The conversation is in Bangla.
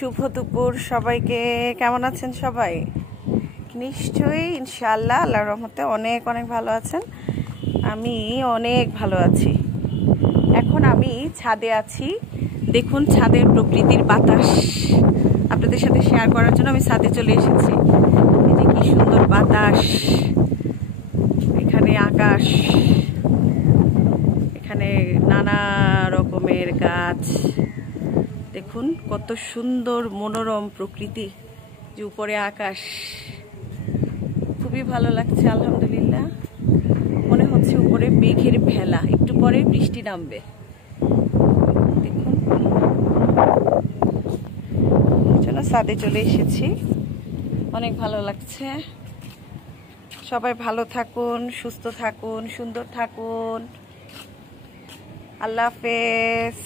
শুভ দুপুর সবাইকে। কেমন আছেন সবাই? নিশ্চয়ই ইনশাআল্লাহ আল্লাহর রহমতে অনেক অনেক ভালো আছেন। আমি অনেক ভালো আছি। এখন আমি ছাদে আছি। দেখুন ছাদের প্রকৃতির বাতাস আপনাদের সাথে শেয়ার করার জন্য আমি ছাদে চলে এসেছি। এই যে কি সুন্দর বাতাস, এখানে আকাশ, এখানে নানা রকমের গাছ। দেখুন কত সুন্দর মনোরম প্রকৃতি, যে উপরে আকাশ, খুবই ভালো লাগছে আলহামদুলিল্লাহ। মনে হচ্ছে উপরে মেঘের ভেলা, একটু পরে বৃষ্টি নামবে। দেখুন জন্য ছাদে চলে এসেছি, অনেক ভালো লাগছে। সবাই ভালো থাকুন, সুস্থ থাকুন, সুন্দর থাকুন। আল্লাহ হাফেজ।